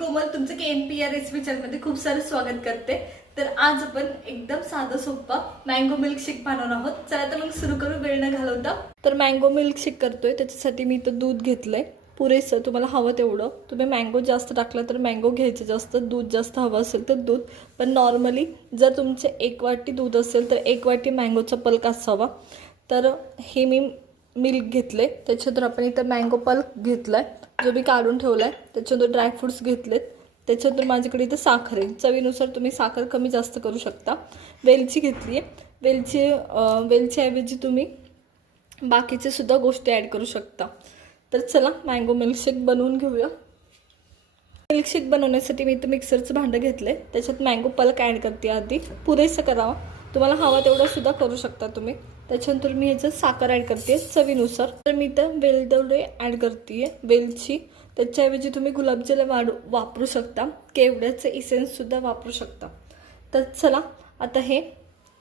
तुमचं K N P या recipe चॅनलमध्ये खूप सारं स्वागत करते. तर आज आपण एकदम साधं सोप्पा मँगो मिल्क शेक बनवणार आहोत. चला तर मग सुरू करू वेळ न घालवता. तर मँगो मिल्क शेक करतोय त्याच्यासाठी मी इथं दूध घेतलंय. पुरेसं तुम्हाला हवं तेवढं. तुम्ही मँगो जास्त टाकला तर मँगो घ्यायचं जास्त. दूध जास्त हवं असेल तर दूध. पण नॉर्मली जर तुमचे एक वाटी दूध असेल तर एक वाटी मँगोचा पल्क असावा. तर हे मी मिल्क घेतले. त्याच्यानंतर आपण इथं मँगो पल्क घेतला आहे जो मी काढून ठेवला आहे त्याच्यानंतर ड्रायफ्रुट्स घेतलेत. त्याच्यानंतर माझ्याकडे इथं साखर आहे. चवीनुसार तुम्ही साखर कमी जास्त करू शकता. वेलची घेतली आहे वेलची वेलचीऐवजी तुम्ही बाकीचे सुद्धा गोष्टी ॲड करू शकता. तर चला मँगो मिल्कशेक बनवून घेऊया. मिल्कशेक बनवण्यासाठी मी इथं मिक्सरचं भांडं घेतलं आहे त्याच्यात मँगो पल्क ॲड करते आधी. पुरेसं करावं. तुम्हाला हवा तेवढं सुद्धा करू शकता तुम्ही. त्याच्यानंतर मी ह्याच्यात साखर ॲड करते चवीनुसार. तर मी इथं वेलदवडे ॲड करते वेलची. त्याच्याऐवजी तुम्ही गुलाबजल वाढ वापरू शकता. केवड्याचं इसेन्ससुद्धा वापरू शकता. तर चला आता हे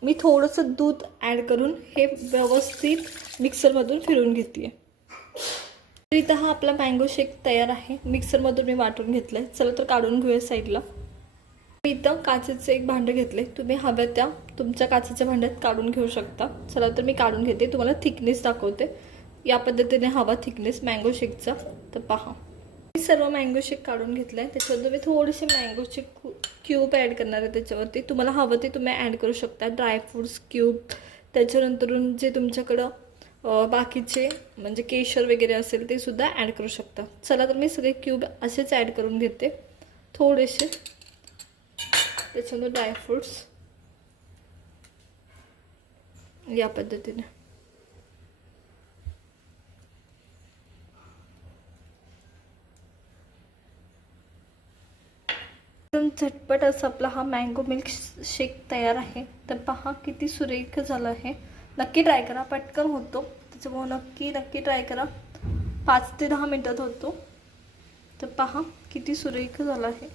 मी थोडंसं दूध ॲड करून हे व्यवस्थित मिक्सरमधून फिरून घेते तर इथं हा आपला मँगो शेक तयार आहे. मिक्सरमधून मी वाटून घेतलं आहे चला तर काढून घेऊया साईडला मी इथं काचेचं एक भांडं घेतले तुम्ही हव्या त्या तुमच्या काचेच्या भांड्यात काढून घेऊ शकता. चला तर मी काढून घेते. तुम्हाला थिकनेस दाखवते. या पद्धतीने हवा थिकनेस मँगो शेकचा तर पहा. मी सर्व मँगो शेक काढून घेतलं आहे त्याच्यावर तुम्ही थोडेसे मँगोचे क्यूब ॲड करणार आहे त्याच्यावरती. तुम्हाला हवं ते तुम्ही ॲड करू शकता. ड्रायफ्रूट्स क्यूब त्याच्यानंतरून जे तुमच्याकडं बाकीचे म्हणजे केशर वगैरे असेल ते सुद्धा ॲड करू शकता. चला तर मी सगळे क्यूब असेच ॲड करून घेते. थोडेसे त्याच्यानंतर ड्रायफ्रूट्स या पद्धतीने. एकदम झटपट असा आपला हा मँगो मिल्क शेक तयार आहे. तर पहा किती सुरेख झालं आहे नक्की ट्राय करा. पटकन होतो. त्याच्यामुळे नक्की नक्की ट्राय करा. पाच ते दहा मिनटात होतो. तर पहा किती सुरेख झालं आहे